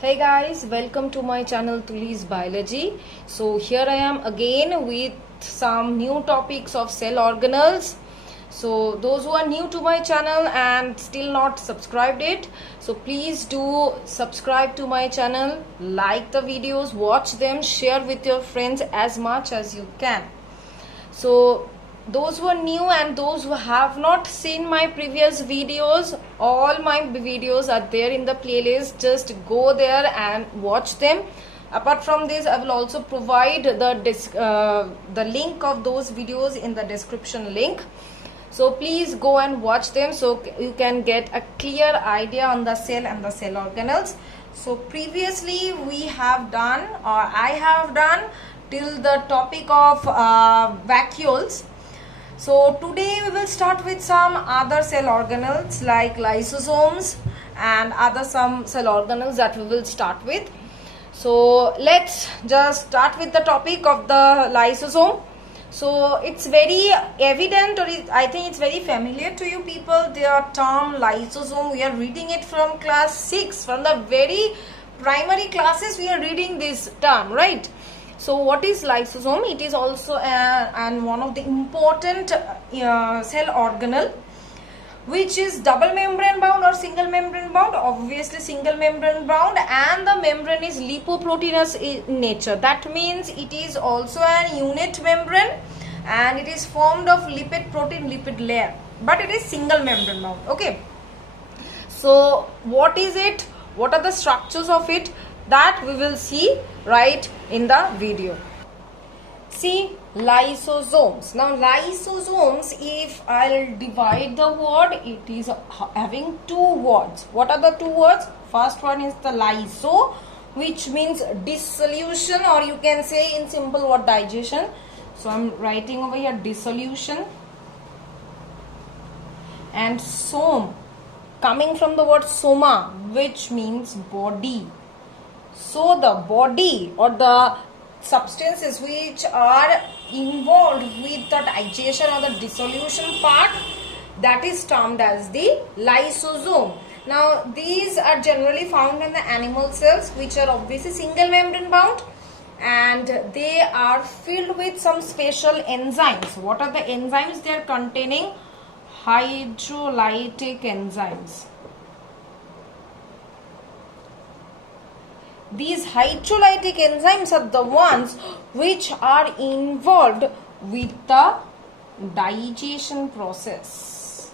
Hey guys, welcome to my channel Tuli's Biology. So here I am again with some new topics of cell organelles. So those who are new to my channel and still not subscribed it, so please do subscribe to my channel, like the videos, watch them, share with your friends as much as you can. So those who are new and those who have not seen my previous videos, all my videos are there in the playlist. Just go there and watch them. Apart from this, I will also provide the link of those videos in the description link. So please go and watch them so you can get a clear idea on the cell and the cell organelles. So previously we have done, or I have done, till the topic of vacuoles. So today we will start with some other cell organelles like lysosomes and other some cell organelles that we will start with. So let's just start with the topic of the lysosome. So it's very evident, or I think it's very familiar to you people, the term lysosome. We are reading it from class 6, from the very primary classes we are reading this term, right? So what is lysosome? It is also and one of the important cell organelle, which is double membrane bound or single membrane bound. Obviously single membrane bound, and the membrane is lipoproteinous in nature. That means it is also an unit membrane and it is formed of lipid protein lipid layer, but it is single membrane bound. Okay, so what is it, what are the structures of it, that we will see right in the video. See, lysosomes. Now lysosomes, if I'll divide the word, it is having two words. What are the two words? First one is the lyso, which means dissolution, or you can say in simple word digestion. So I'm writing over here dissolution. And some, coming from the word soma, which means body. So the body or the substances which are involved with the digestion or the dissolution part, that is termed as the lysosome. Now these are generally found in the animal cells, which are obviously single membrane bound, and they are filled with some special enzymes. What are the enzymes? They are containing hydrolytic enzymes. These hydrolytic enzymes are the ones which are involved with the digestion process.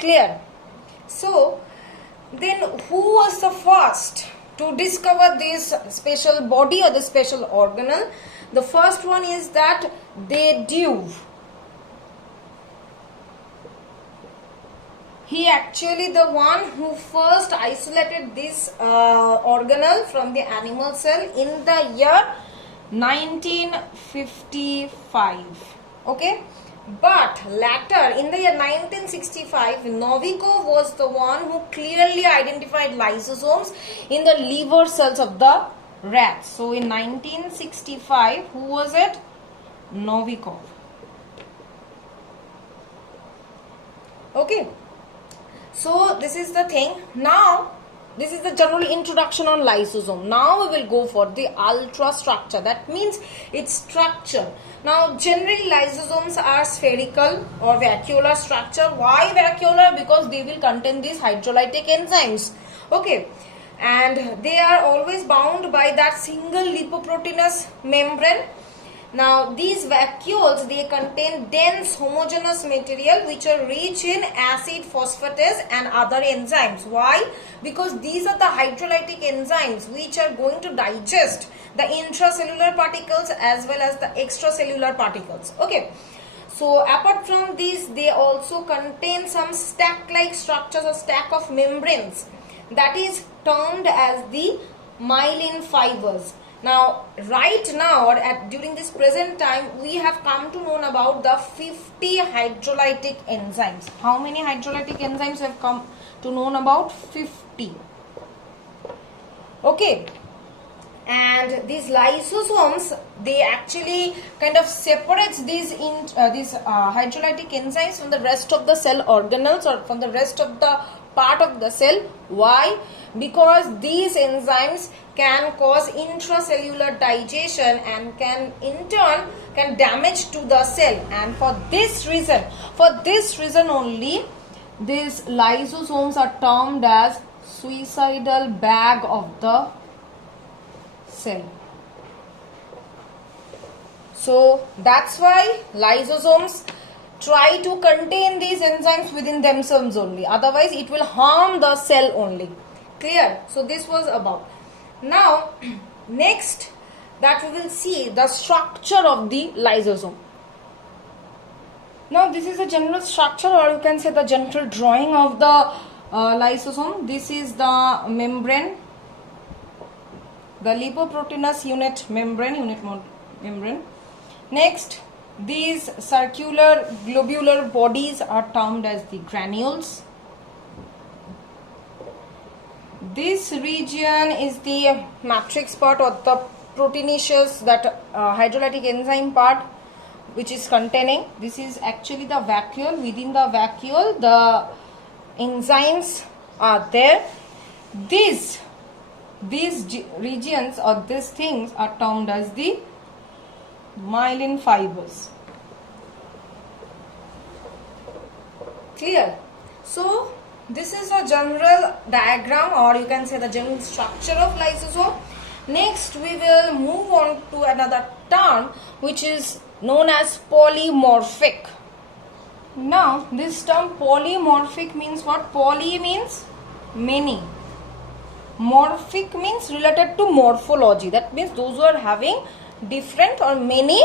Clear? So then who was the first to discover this special body or the special organelle? The first one is that De Duve. He actually the one who first isolated this organelle from the animal cell in the year 1955. Okay, but later in the year 1965, Novikov was the one who clearly identified lysosomes in the liver cells of the rats. So in 1965, who was it? Novikov. Okay. So this is the thing. Now this is the general introduction on lysosome. Now we will go for the ultrastructure. That means its structure. Now generally lysosomes are spherical or vacuolar structure. Why vacuolar? Because they will contain these hydrolytic enzymes. Okay, and they are always bound by that single lipoproteinous membrane. Now these vacuoles, they contain dense homogeneous material which are rich in acid phosphatase and other enzymes. Why? Because these are the hydrolytic enzymes which are going to digest the intracellular particles as well as the extracellular particles. Okay. So apart from these, they also contain some stack-like structures or stack of membranes, that is termed as the myelin fibers. Now, right now, or during this present time, we have come to know about the 50 hydrolytic enzymes. How many hydrolytic enzymes have come to know about? 50. Okay. And these lysosomes, they actually kind of separates these hydrolytic enzymes from the rest of the cell organelles or from the rest of the part of the cell. Why? because these enzymes can cause intracellular digestion and can in turn can damage to the cell, and for this reason only these lysosomes are termed as suicidal bag of the cell. So that's why lysosomes try to contain these enzymes within themselves only, otherwise it will harm the cell only. Clear? So this was about. Now next that we will see the structure of the lysosome. Now this is a general structure, or you can say the general drawing of the lysosome. This is the membrane, the lipoproteinous unit membrane. Next, these circular globular bodies are termed as the granules. This region is the matrix part, or the proteinaceous, that hydrolytic enzyme part which is containing. This is actually the vacuole. Within the vacuole the enzymes are there. These regions or these things are termed as the myelin fibers. Clear? So this is a general diagram, or you can say the general structure of lysosome. Next we will move on to another term which is known as polymorphic. Now this term polymorphic means what? Poly means many, morphic means related to morphology. That means those who are having different or many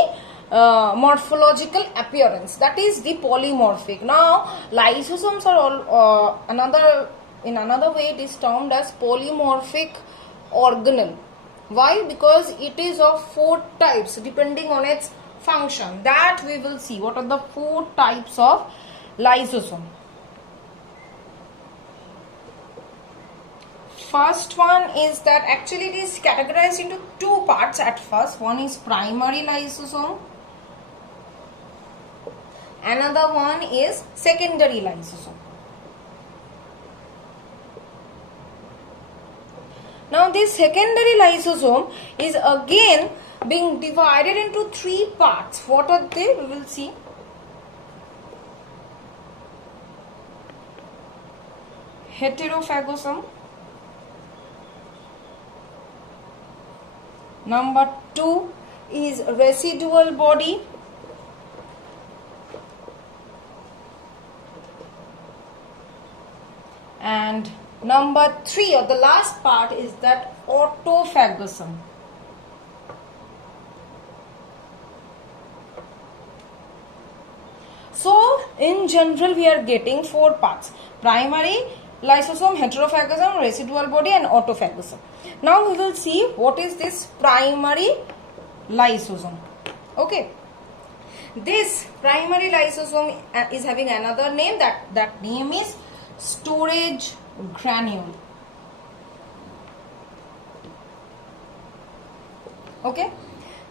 morphological appearance, that is the polymorphic. Now lysosomes are all in another way it is termed as polymorphic organelle. Why? Because it is of 4 types depending on its function. That we will see. What are the 4 types of lysosome? First one is that actually it is categorized into 2 parts at first. One is primary lysosome, another one is secondary lysosome. Now this secondary lysosome is again being divided into 3 parts. What are they? We will see. Heterophagosome. Number 2 is residual body. And number 3, or the last part, is that autophagosome. So in general we are getting 4 parts: primary lysosome, heterophagosome, residual body and autophagosome. Now we will see what is this primary lysosome. Okay, this primary lysosome is having another name, that name is storage granule. Okay,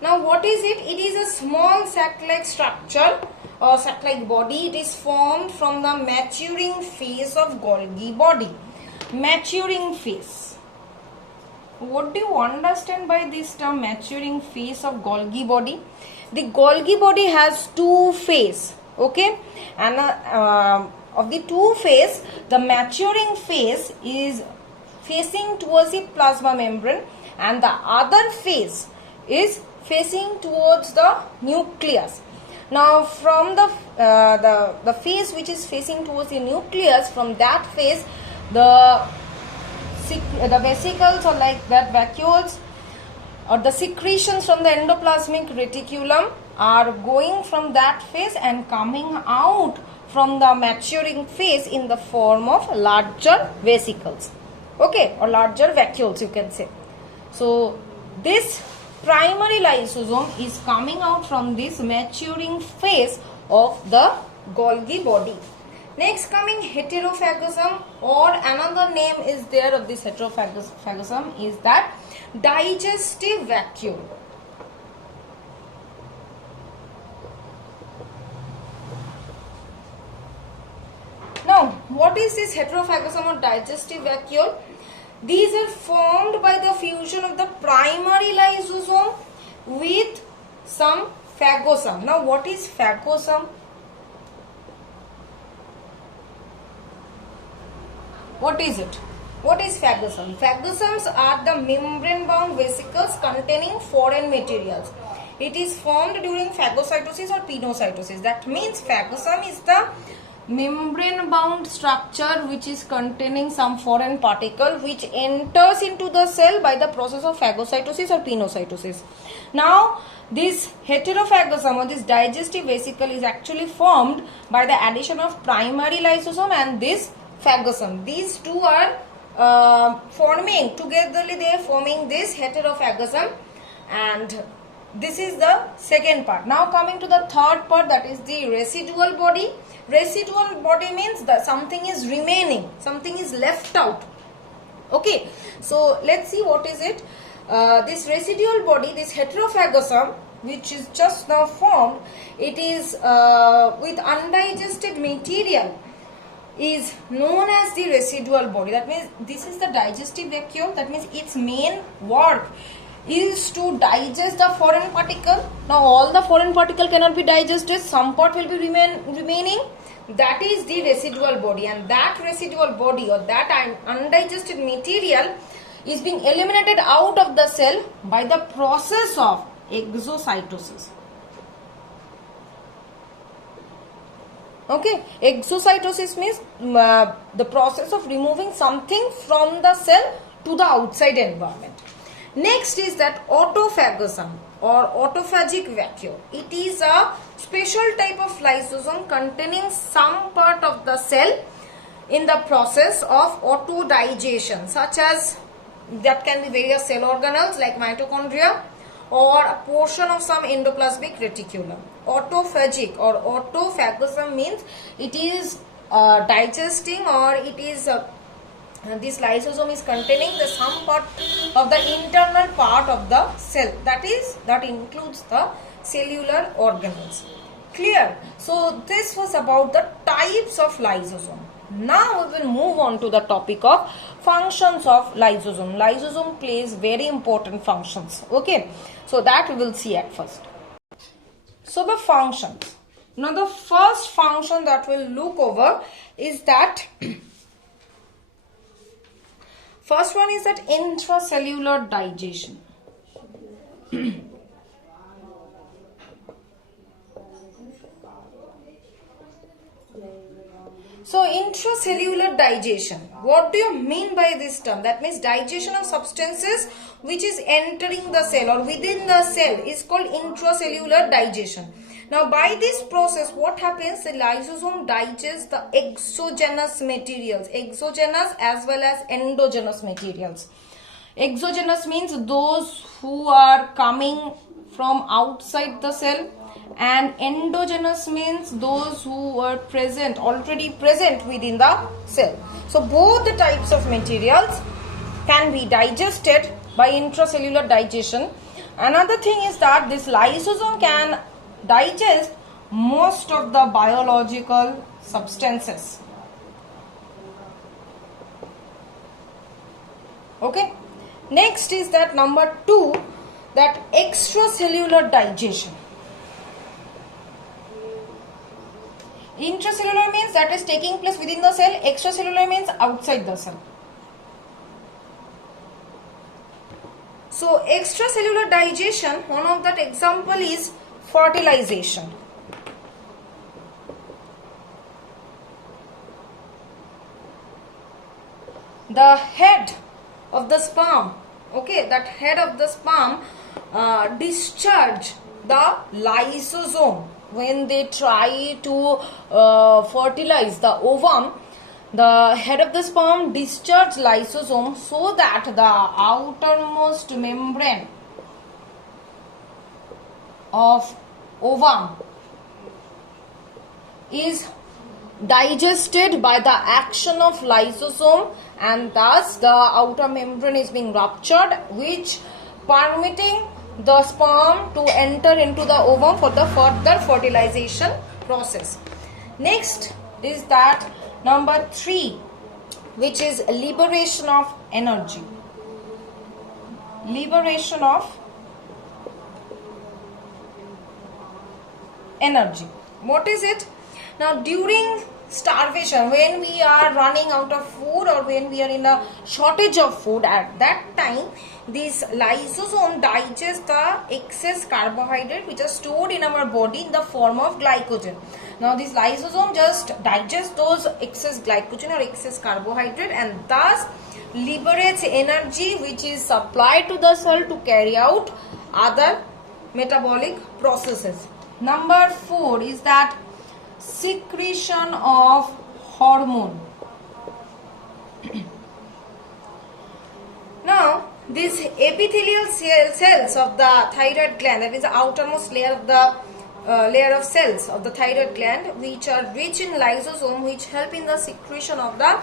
now what is it? It is a small sac-like structure or sac-like body. It is formed from the maturing phase of Golgi body. Maturing phase. What do you understand by this term, maturing phase of Golgi body? The Golgi body has 2 phases. Okay, and of the 2 phases, the maturing phase is facing towards the plasma membrane, and the other phase is facing towards the nucleus. Now from the phase which is facing towards the nucleus, from that phase the vesicles, or like that vacuoles, or the secretions from the endoplasmic reticulum are going from that phase and coming out from the maturing phase in the form of larger vesicles. Okay, or larger vacuoles you can say. So this primary lysosome is coming out from this maturing phase of the Golgi body. Next coming heterophagosome, or another name is there of this heterophagosome, is that digestive vacuole. Now what is this heterophagosome or digestive vacuole? These are formed by the fusion of the primary lysosome with some phagosome. Now what is phagosome? What is it? What is phagosome? Phagosomes are the membrane-bound vesicles containing foreign materials. It is formed during phagocytosis or pinocytosis. That means phagosome is the membrane-bound structure which is containing some foreign particle which enters into the cell by the process of phagocytosis or pinocytosis. Now, this heterophagosome or this digestive vesicle is actually formed by the addition of primary lysosome and this phagosome. These two are forming togetherly, they are forming this heterophagosome, and this is the second part. Now coming to the third part, that is the residual body. Residual body means that something is remaining, something is left out. Okay, so let's see what is it. This residual body, this heterophagosome, which is just now formed, it is with undigested material, is known as the residual body. That means this is the digestive vacuole. That means its main work is to digest the foreign particle. Now all the foreign particle cannot be digested, some part will be remaining. That is the residual body, and that residual body or that undigested material is being eliminated out of the cell by the process of exocytosis. Okay, exocytosis means the process of removing something from the cell to the outside environment. Next is that autophagosome or autophagic vacuole. It is a special type of lysosome containing some part of the cell in the process of autodigestion, such as that can be various cell organelles like mitochondria or a portion of some endoplasmic reticulum. Autophagic or autophagosome means it is digesting, or it is this lysosome is containing the some part of the internal part of the cell, that includes the cellular organelles. Clear? So this was about the types of lysosome. Now we will move on to the topic of functions of lysosome. Lysosome plays very important functions. Okay, so that we will see at first. So the functions. Now the first function that we'll look over is that first one is that intracellular digestion. So intracellular digestion, what do you mean by this term? That means digestion of substances which is entering the cell or within the cell is called intracellular digestion. Now by this process what happens, the lysosome digests the exogenous materials, exogenous as well as endogenous materials. Exogenous means those who are coming from outside the cell, and endogenous means those who were already present within the cell. So both the types of materials can be digested by intracellular digestion. Another thing is that this lysosome can digest most of the biological substances. Okay. Next is that number 2, that extracellular digestion. Intracellular means that is taking place within the cell. Extracellular means outside the cell. So extracellular digestion, one of that example is fertilization. The head of the sperm, okay, that head of the sperm discharge the lysosome. When they try to fertilize the ovum, the head of the sperm discharge lysosome so that the outermost membrane of ovum is digested by the action of lysosome, and thus the outer membrane is being ruptured, which permitting the sperm to enter into the ovum for the further fertilization process. Next is that number 3, which is liberation of energy. Liberation of energy. What is it? Now, during starvation, when we are running out of food or when we are in a shortage of food, at that time this lysosome digests the excess carbohydrate which are stored in our body in the form of glycogen. Now this lysosome just digests those excess glycogen or excess carbohydrate and thus liberates energy which is supplied to the cell to carry out other metabolic processes. Number 4 is that secretion of hormone. Now, these epithelial cells of the thyroid gland, that is the outermost layer of the layer of cells of the thyroid gland, which are rich in lysosome, which help in the secretion of the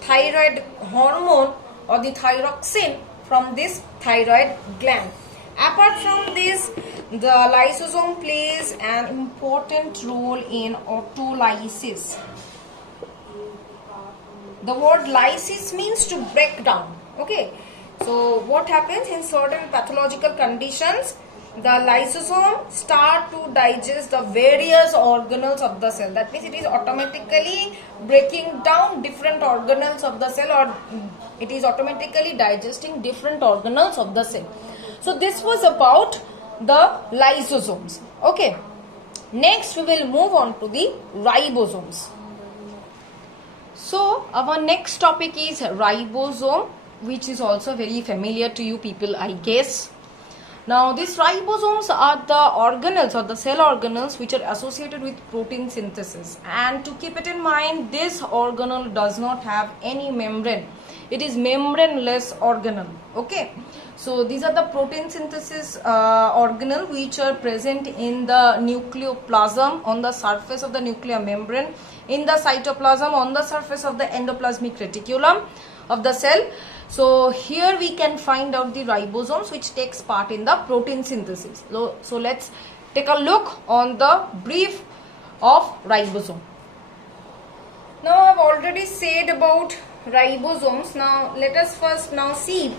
thyroid hormone or the thyroxine from this thyroid gland. Apart from this, the lysosome plays an important role in autolysis. The word lysis means to break down. Okay. So what happens in certain pathological conditions? The lysosome start to digest the various organelles of the cell. That means it is automatically breaking down different organelles of the cell, or it is automatically digesting different organelles of the cell. So this was about the lysosomes. Okay. Next we will move on to the ribosomes. So our next topic is ribosome, which is also very familiar to you people, I guess. Now these ribosomes are the organelles or the cell organelles which are associated with protein synthesis, and to keep it in mind, this organelle does not have any membrane. It is membraneless organelle. Okay, so these are the protein synthesis organelle which are present in the nucleoplasm, on the surface of the nuclear membrane, in the cytoplasm, on the surface of the endoplasmic reticulum of the cell. So here we can find out the ribosomes which takes part in the protein synthesis. So let's take a look on the brief of ribosome. Now I have already said about ribosomes. Now let us first now see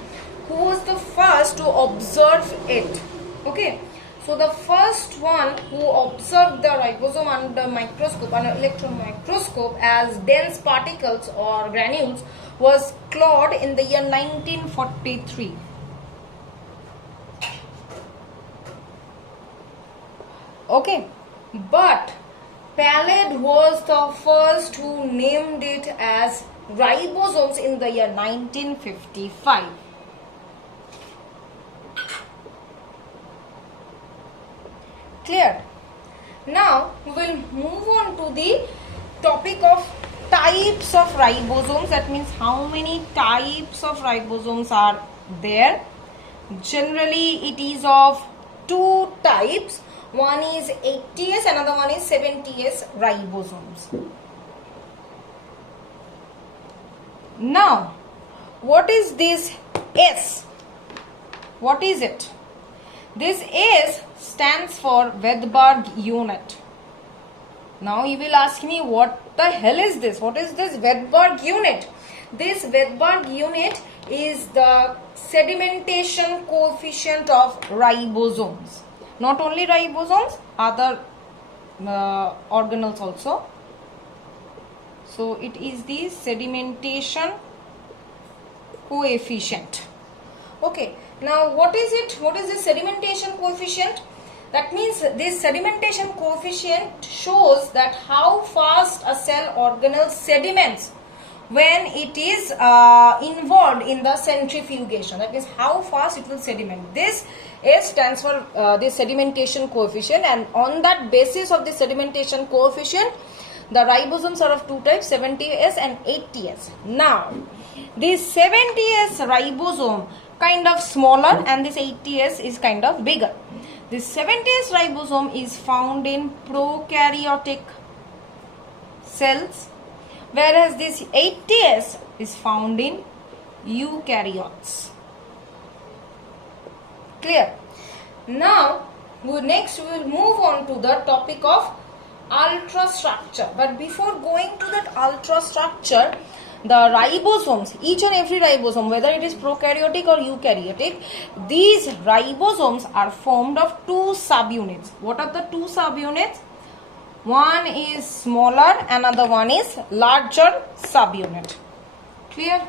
who was the first to observe it. Okay. So the first one who observed the ribosome under microscope, under electron microscope, as dense particles or granules was Claude in the year 1943. Okay, but Palade was the first who named it as ribosomes in the year 1955. Clear? Now we will move on to the topic of types of ribosomes. That means how many types of ribosomes are there. Generally it is of two types. One is 80S, another one is 70S ribosomes. Now what is this S? What is it? This S stands for Wedberg unit. Now you will ask me, what the hell is this? What is this Wedberg unit? This Wedberg unit is the sedimentation coefficient of ribosomes. Not only ribosomes, other organelles also. So it is the sedimentation coefficient. Okay. Now what is it? What is the sedimentation coefficient? That means this sedimentation coefficient shows that how fast a cell organelle sediments when it is involved in the centrifugation. That means how fast it will sediment. This S stands for the sedimentation coefficient, and on that basis of the sedimentation coefficient, the ribosomes are of two types, 70S and 80S. Now this 70S ribosome kind of smaller and this 80S is kind of bigger. This 70S ribosome is found in prokaryotic cells, whereas this 80S is found in eukaryotes. Clear? Now next we will move on to the topic of ultrastructure. But before going to that ultrastructure, the ribosomes, each and every ribosome, whether it is prokaryotic or eukaryotic, these ribosomes are formed of two subunits. What are the two subunits? One is smaller, another one is larger subunit. Clear?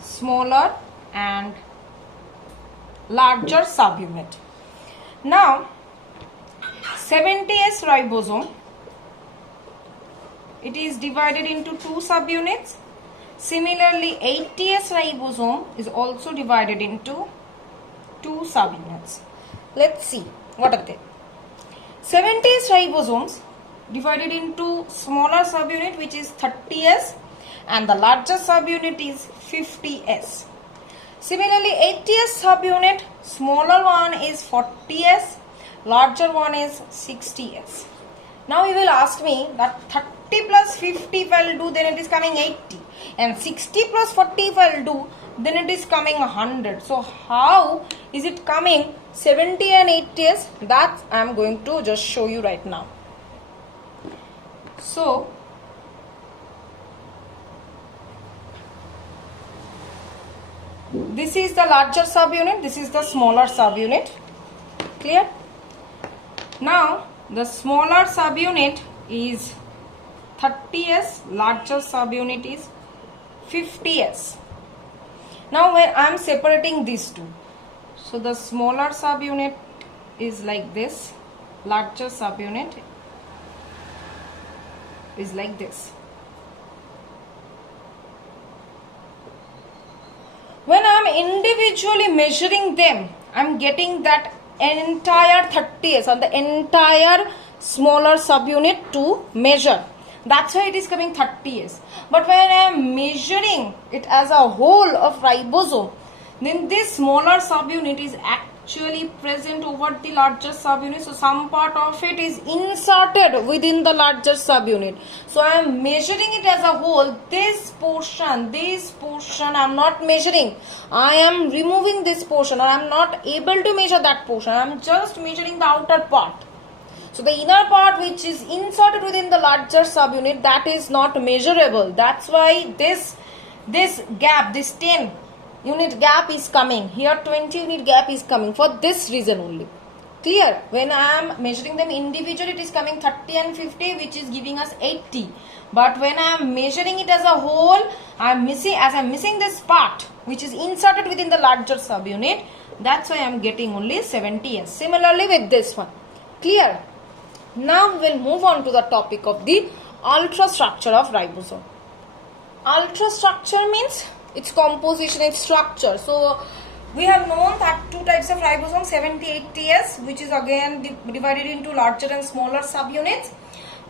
Smaller and larger subunit. Now 70S ribosome, it is divided into two subunits. Similarly 80S ribosome is also divided into two subunits. Let's see what are they. 70S ribosomes divided into smaller subunit, which is 30S, and the larger subunit is 50S. Similarly 80S subunit, smaller one is 40S, larger one is 60S. Now you will ask me that 30 plus 50 if I will do, then it is coming 80, and 60 plus 40 if I will do, then it is coming 100. So how is it coming 70 and 80S? That I am going to just show you right now. So this is the larger subunit, this is the smaller subunit. Clear? Now the smaller subunit is 30S, larger subunit is 50S. Now when I am separating these two, so the smaller subunit is like this, larger subunit is like this. When I am individually measuring them, I am getting that entire 30S or the entire smaller subunit to measure. That's why it is coming 30S. But when I am measuring it as a whole of ribosome, then this smaller subunit is actually present over the larger subunit. So some part of it is inserted within the larger subunit. So I am measuring it as a whole. This portion I am not measuring. I am removing this portion, or I am not able to measure that portion. I am just measuring the outer part. So the inner part which is inserted within the larger subunit, that is not measurable. That's why this gap, this 10 unit gap is coming. Here 20 unit gap is coming for this reason only. Clear? When I am measuring them individually, it is coming 30 and 50, which is giving us 80. But when I am measuring it as a whole, I am missing this part which is inserted within the larger subunit. That's why I am getting only 70S. Similarly with this one. Clear? Now we will move on to the topic of the ultrastructure of ribosome. Ultrastructure means its composition, its structure. So we have known that two types of ribosome, 70-80S, which is again divided into larger and smaller subunits.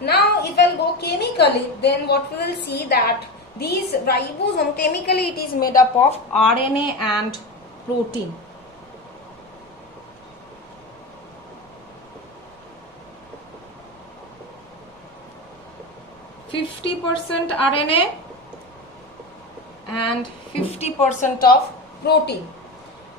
Now if I will go chemically, then what we will see that these ribosome, chemically it is made up of RNA and protein. %, RNA and 50% of protein.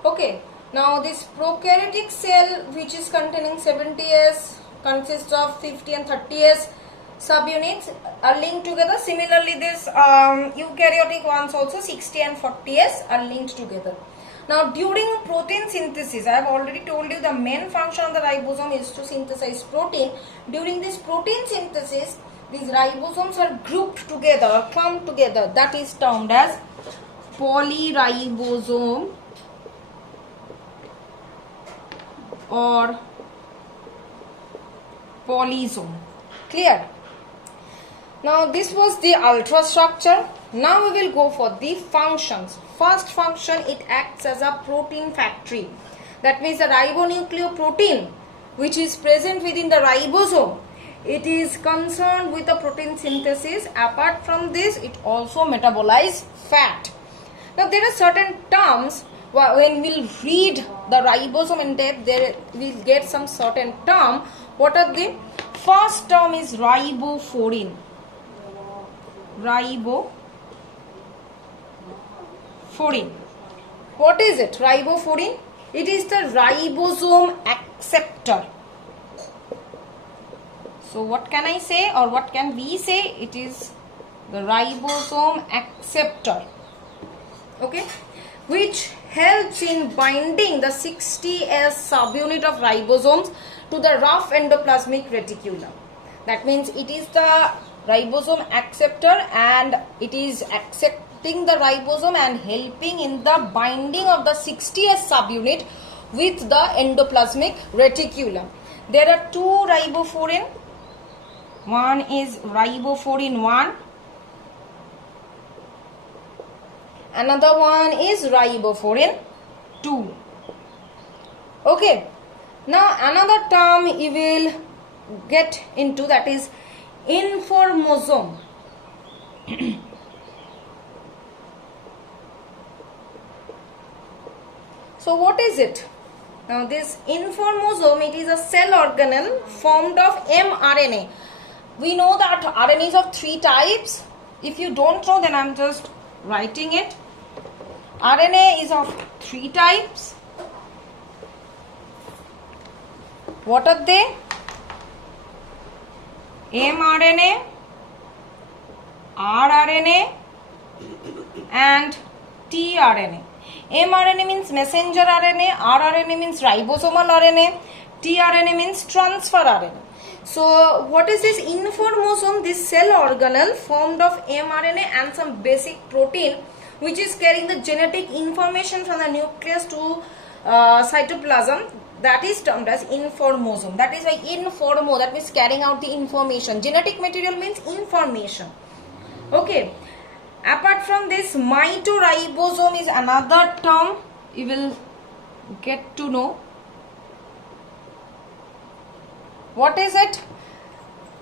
Okay, now this prokaryotic cell which is containing 70S consists of 50 and 30S subunits are linked together. Similarly this eukaryotic ones also 60 and 40S are linked together. Now during protein synthesis, I have already told you the main function of the ribosome is to synthesize protein. During this protein synthesis, these ribosomes are grouped together or clumped together. That is termed as polyribosome or polysome. Clear? Now this was the ultrastructure. Now we will go for the functions. First function, it acts as a protein factory. That means the ribonucleoprotein which is present within the ribosome, it is concerned with the protein synthesis. Apart from this, it also metabolizes fat. Now there are certain terms when we will read the ribosome in depth, there we will get some certain term. What are they? First term is ribofourin. Ribofourin. What is it? Ribofourin? It is the ribosome acceptor. So what can I say, or what can we say? It is the ribosome acceptor, okay, which helps in binding the 60S subunit of ribosomes to the rough endoplasmic reticulum. That means it is the ribosome acceptor, and it is accepting the ribosome and helping in the binding of the 60S subunit with the endoplasmic reticulum. There are two ribofourin. One is ribofourin 1. Another one is ribofourin 2. Okay. Now another term you will get into, that is informosome. So what is it? Now this informosome, it is a cell organelle formed of mRNA. We know that RNA is of 3 types. If you don't know, then I am just writing it. RNA is of 3 types. What are they? mRNA, rRNA and tRNA. mRNA means messenger RNA, rRNA means ribosomal RNA, tRNA means transfer RNA. So what is this informosome? This cell organelle formed of mRNA and some basic protein, which is carrying the genetic information from the nucleus to cytoplasm. That is termed as informosome. That is why informo, that means carrying out the information. Genetic material means information. Okay. Apart from this, mitoribosome is another term you will get to know. What is it?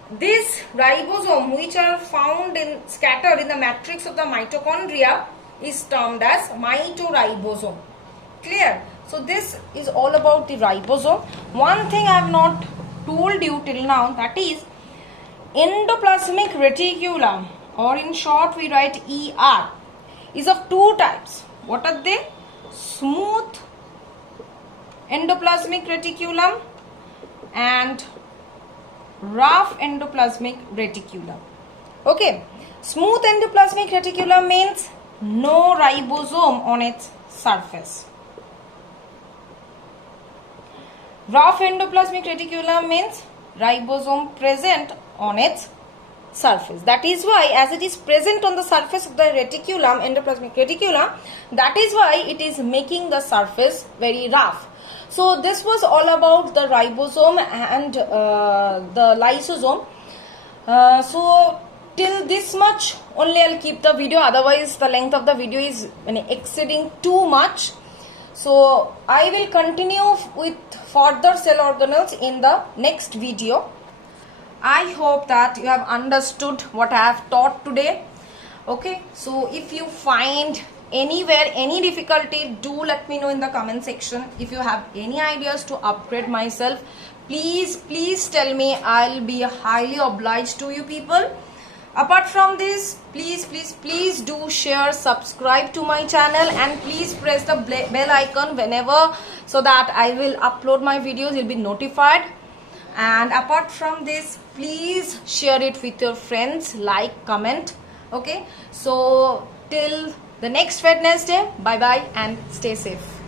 This ribosome, which are found in scattered in the matrix of the mitochondria, is termed as mitoribosome. Clear? So this is all about the ribosome. One thing I have not told you till now, that is endoplasmic reticulum, or in short we write ER, is of 2 types. What are they? Smooth endoplasmic reticulum and rough endoplasmic reticulum. Okay. Smooth endoplasmic reticulum means no ribosome on its surface. Rough endoplasmic reticulum means ribosome present on its surface. That is why, as it is present on the surface of the reticulum, endoplasmic reticulum, that is why it is making the surface very rough. So this was all about the ribosome and the lysosome. So till this much only I'll keep the video, otherwise the length of the video is exceeding too much. So I will continue with further cell organelles in the next video. I hope that you have understood what I have taught today. Okay, so if you find anywhere any difficulty, do let me know in the comment section. If you have any ideas to upgrade myself, please tell me. I'll be highly obliged to you people. Apart from this, please do share, subscribe to my channel, and please press the bell icon whenever, so that I will upload my videos, you'll be notified. And apart from this, please share it with your friends, like, comment. Okay, so till the next Wednesday, bye bye and stay safe.